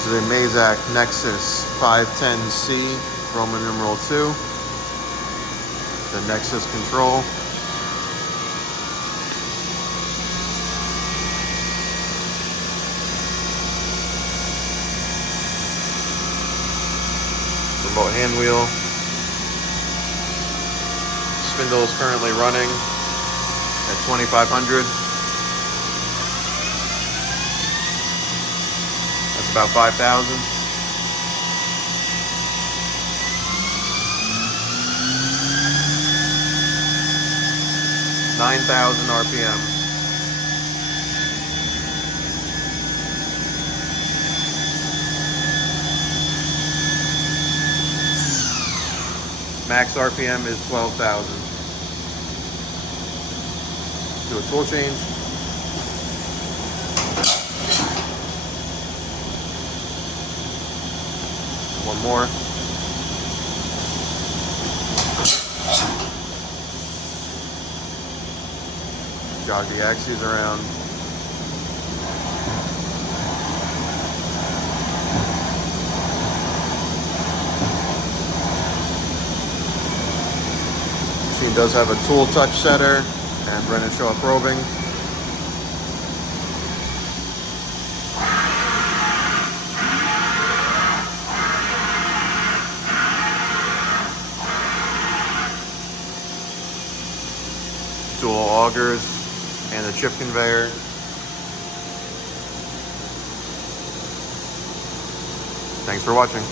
This is a Mazak Nexus 510C, Roman numeral 2. The Nexus control. Remote hand wheel. Spindle is currently running at 2500. That's about 5,000. RPM. Max RPM is 12,000. Do a tool change. One more. Jog the axes around. Machine does have a tool touch setter and Brennan show up probing. Dual augers and a chip conveyor. Thanks for watching.